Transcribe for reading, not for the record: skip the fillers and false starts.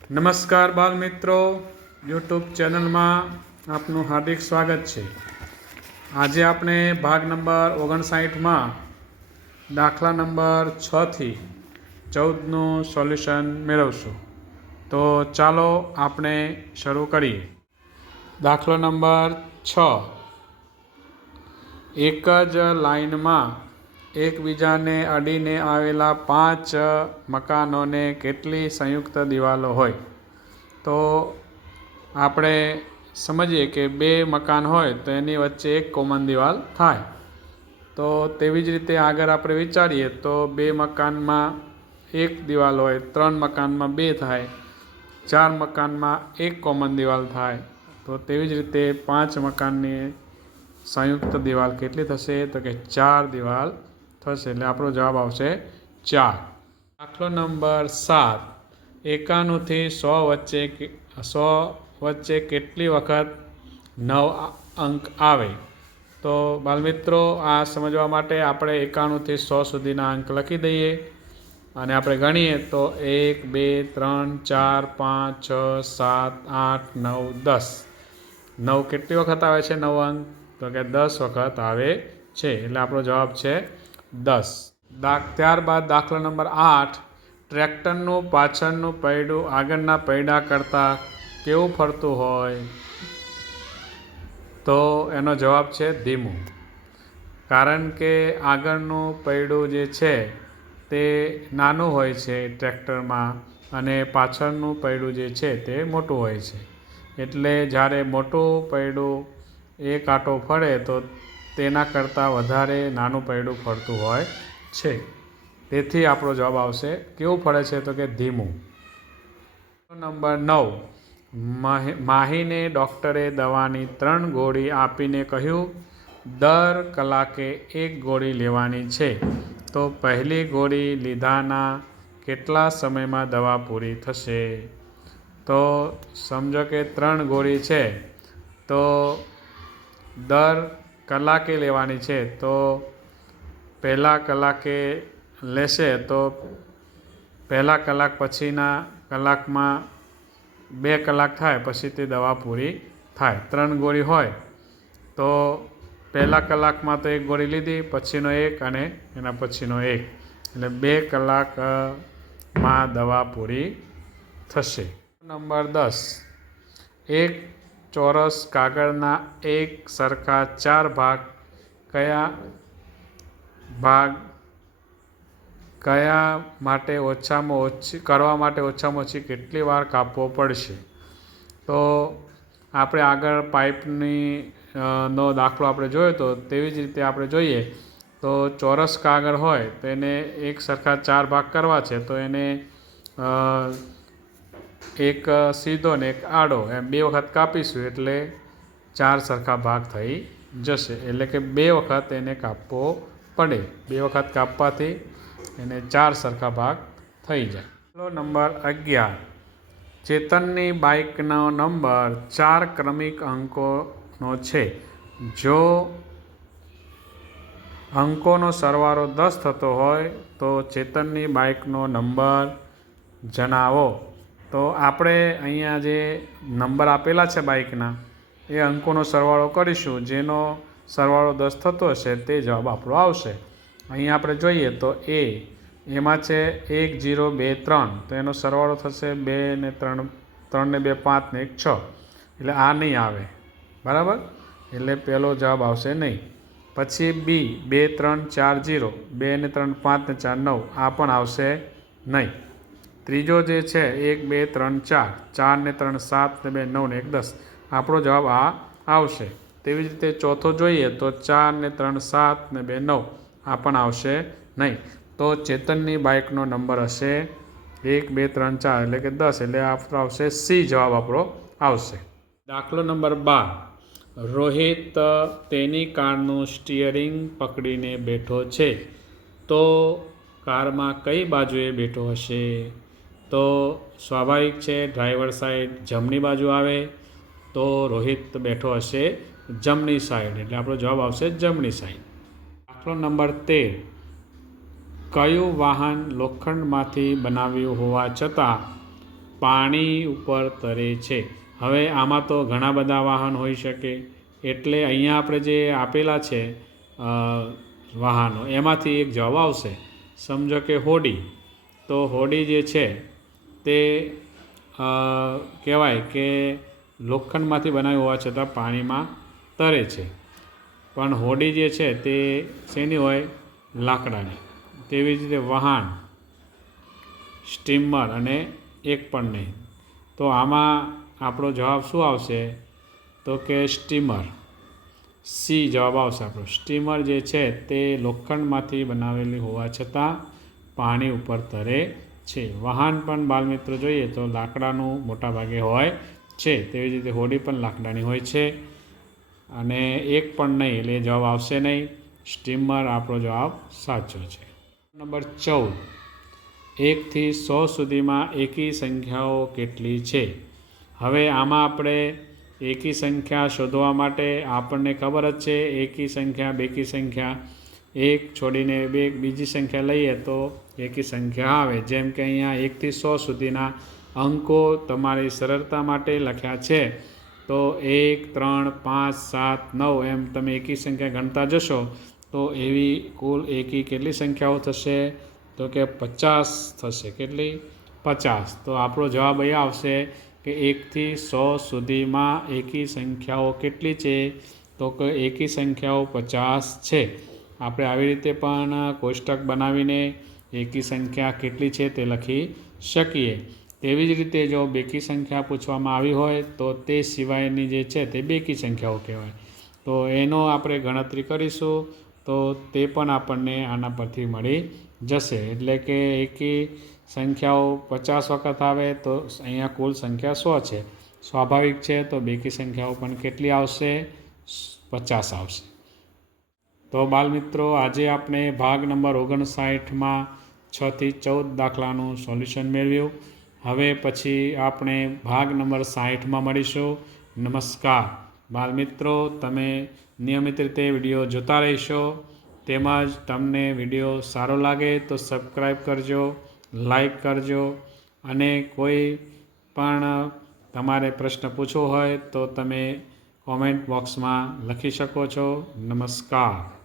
નમસ્કાર બાળ મિત્રો, યુટ્યુબ ચેનલમાં આપનું હાર્દિક સ્વાગત છે। આજે આપણે ભાગ નંબર 59માં દાખલા નંબર 6 થી 14નું સોલ્યુશન મેળવશું। તો ચાલો આપણે શરૂ કરીએ। દાખલો નંબર 6, એક જ લાઇનમાં એકબીજાને અડીને આવેલા 5 મકાનોને કેટલી સંયુક્ત દિવાલો હોય? તો આપણે સમજીએ કે 2 મકાન હોય તો એની વચ્ચે એક કોમન દિવાલ થાય। તો તેવી જ રીતે આગળ આપણે વિચારીએ તો 2 મકાનમાં એક દિવાલ હોય, 3 મકાનમાં 2 થાય, 4 મકાનમાં એક કોમન દિવાલ થાય। તો તેવી જ રીતે 5 મકાનની સંયુક્ત દિવાલ કેટલી થશે? તો કે 4 દિવાલ થશે। એટલે આપણો જવાબ આવશે 4। દાખલો નંબર 7, 91 થી 100 વચ્ચે કેટલી વખત 9 અંક આવે? તો બાળમિત્રો, આ સમજવા માટે આપણે 91 થી 100 સુધીના અંક લખી દઈએ અને આપણે ગણીએ તો 1 2 3 4 5 6 7 8 9 10। 9 કેટલી વખત આવે છે 9 અંક? તો કે 10 વખત આવે છે। એટલે આપણો જવાબ છે 10। ત્યારબાદ દાખલો નંબર 8, ટ્રેક્ટરનું પાછળનું પૈડું આગળના પૈડા કરતાં કેવું ફરતું હોય? તો એનો જવાબ છે ધીમું। કારણ કે આગળનું પૈડું જે છે તે નાનું હોય છે ટ્રેક્ટરમાં અને પાછળનું પૈડું જે છે તે મોટું હોય છે। એટલે જ્યારે મોટું પૈડું એક આંટો ફરે તો તેના કરતાં વધારે નાનું પૈડું ફરતું હોય છે। તેથી આપણો જવાબ આવશે કેવું ફરે છે? તો કે ધીમું। નંબર 9, માહીને ડૉક્ટરે દવાની 3 ગોળી આપીને કહ્યું દર કલાકે 1 ગોળી લેવાની છે। તો પહેલી ગોળી લીધાના કેટલા સમયમાં દવા પૂરી થશે? તો સમજો કે 3 ગોળી છે તો દર કલાકે લેવાની છે। તો પહેલા કલાકે લેશે તો પહેલા કલાક પછીના કલાકમાં 2 કલાક થાય પછી તે દવા પૂરી થાય। 3 ગોળી હોય તો પહેલા કલાકમાં તો 1 ગોળી લીધી, પછીનો 1 અને એના પછીનો 1, એટલે 2 કલાકમાં દવા પૂરી થશે। નંબર 10, એક ચોરસ કાગળના એક સરખા 4 ભાગ કરવા માટે ઓછામાં ઓછી કેટલી વાર કાપવો પડશે? તો આપણે આગળ પાઇપની નો દાખલો આપણે જોયો તો તેવી જ રીતે આપણે જોઈએ તો ચોરસ કાગળ હોય તો એને એક સરખા 4 ભાગ કરવા છે તો એને એક સીધો ને એક આડો એમ 2 વખત કાપીશું એટલે 4 સરખા ભાગ થઈ જશે। એટલે કે 2 વખત એને કાપવો પડે। 2 વખત કાપવાથી એને 4 સરખા ભાગ થઈ જાય। નંબર 11, ચેતનની બાઇકનો નંબર 4 ક્રમિક અંકોનો છે। જો અંકોનો સરવાળો 10 થતો હોય તો ચેતનની બાઇકનો નંબર જણાવો। તો આપણે અહીંયા જે નંબર આપેલા છે બાઇકના એ અંકોનો સરવાળો કરીશું, જેનો સરવાળો 10 થતો હશે તે જવાબ આપણો આવશે। અહીંયા આપણે જોઈએ તો એમાં છે 1 0 2 3, તો એનો સરવાળો થશે 2 ને 3, 3 ને 2 5 ને 1 6, એટલે આ નહીં આવે, બરાબર? એટલે પહેલો જવાબ આવશે નહીં। પછી બી 2 3 4 0, 2 ને 3 5 ને 4 9, આ પણ આવશે નહીં। ત્રીજો જે છે 1 2 3 4, 4 ને 3 7 ને 2 9 ને 1 10, આપણો જવાબ આ આવશે। તેવી જ રીતે ચોથો જોઈએ તો 4 ને 3 7 ને 2 9, આ પણ આવશે નહીં। તો ચેતનની બાઇકનો નંબર હશે 1 2 3 4 એટલે કે 10, એટલે આપણો આવશે સી, જવાબ આપણો આવશે। દાખલો નંબર 12, રોહિત તેની કારનું સ્ટિયરિંગ પકડીને બેઠો છે તો કારમાં કઈ બાજુએ બેઠો હશે? તો સ્વાભાવિક છે ડ્રાઈવર સાઈડ જમણી બાજુ આવે, તો રોહિત બેઠો હશે જમણી સાઈડ, એટલે આપણો જવાબ આવશે જમણી સાઈડ। દાખલો નંબર 13, કયું વાહન લોખંડમાંથી બનાવ્યું હોવા છતાં પાણી ઉપર તરે છે. હવે આમાં તો ઘણા બધા વાહન હોઈ શકે, એટલે અહીંયા આપણે જે આપેલા છે વાહનો, એમાંથી એક જવાબ આવશે. સમજો કે હોડી, તો હોડી જે છે તે કહેવાય કે લોખંડમાંથી બનાવી હોવા છતાં પાણીમાં તરે છે. પણ હોડી જે છે તે શેની હોય? લાકડાની. તેવી જ રીતે વહાણ, સ્ટીમર અને એક પણ નહીં. તો આમાં આપણો જવાબ શું આવશે? તો કે સ્ટીમર. સી જવાબ આવશે આપણો. સ્ટીમર જે છે તે લોખંડમાંથી બનાવેલી હોવા છતાં પાણી ઉપર તરે છે. વાહન પણ બાળમિત્રો જોઈએ તો લાકડાનું મોટાભાગે હોય છે. તેવી જ રીતે હોડી પણ લાકડાની હોય છે. અને એક પણ નહીં, એટલે જવાબ આવશે નહીં. સ્ટીમર આપણો જવાબ સાચો છે. નંબર 14, 1 થી 100 સુધીમાં એકી સંખ્યાઓ કેટલી છે? હવે આમાં આપણે એકી સંખ્યા શોધવા માટે આપણને ખબર જ છે, એકી સંખ્યા, બેકી સંખ્યા, એક છોડીને બીજી સંખ્યા લઈએ તો એકી સંખ્યા આવે. જેમ કે અહીંયા 1 થી 100 સુધીના અંકો તમારી સરળતા માટે લખ્યા છે. તો 1, 3, 5, 7, 9 એમ તમે એકી સંખ્યા ગણતા જશો તો એવી કુલ એકી કેટલી સંખ્યાઓ થશે? તો કે 50 થશે. કેટલી? 50. તો આપણો જવાબ અહીંયા આવશે કે 1 થી 100 સુધીમાં એકી સંખ્યાઓ કેટલી છે? તો કે એકી સંખ્યાઓ 50 છે. આપણે આવી રીતે પણ કોષ્ટક બનાવીને એકી સંખ્યા કેટલી છે તે લખી શકીએ. તેવી જ રીતે જો બેકી સંખ્યા પૂછવામાં આવી હોય તો તે સિવાયની જે છે તે બેકી સંખ્યાઓ કહેવાય. તો એનો આપણે ગણતરી કરીશું તો તે પણ આપણને આના પરથી મળી જશે. એટલે કે એકી સંખ્યાઓ 50 વખત આવે તો અહીંયા કુલ સંખ્યા 100 છે. સ્વાભાવિક છે, તો બેકી સંખ્યાઓ પણ કેટલી આવશે? 50 આવશે. તો બાળમિત્રો, આજે આપણે ભાગ નંબર 59માં 6 થી 14 દાખલાનું સોલ્યુશન મેળવ્યું. હવે પછી આપણે ભાગ નંબર 60માં મળીશું. નમસ્કાર. બાળમિત્રો, તમે નિયમિત રીતે વિડીયો જોતા રહેશો. તેમજ તમને વિડીયો સારો લાગે તો સબસ્ક્રાઈબ કરજો, લાઈક કરજો, અને કોઈ પણ તમારે પ્રશ્ન પૂછવો હોય તો તમે કોમેન્ટ બોક્સમાં લખી શકો છો. નમસ્કાર.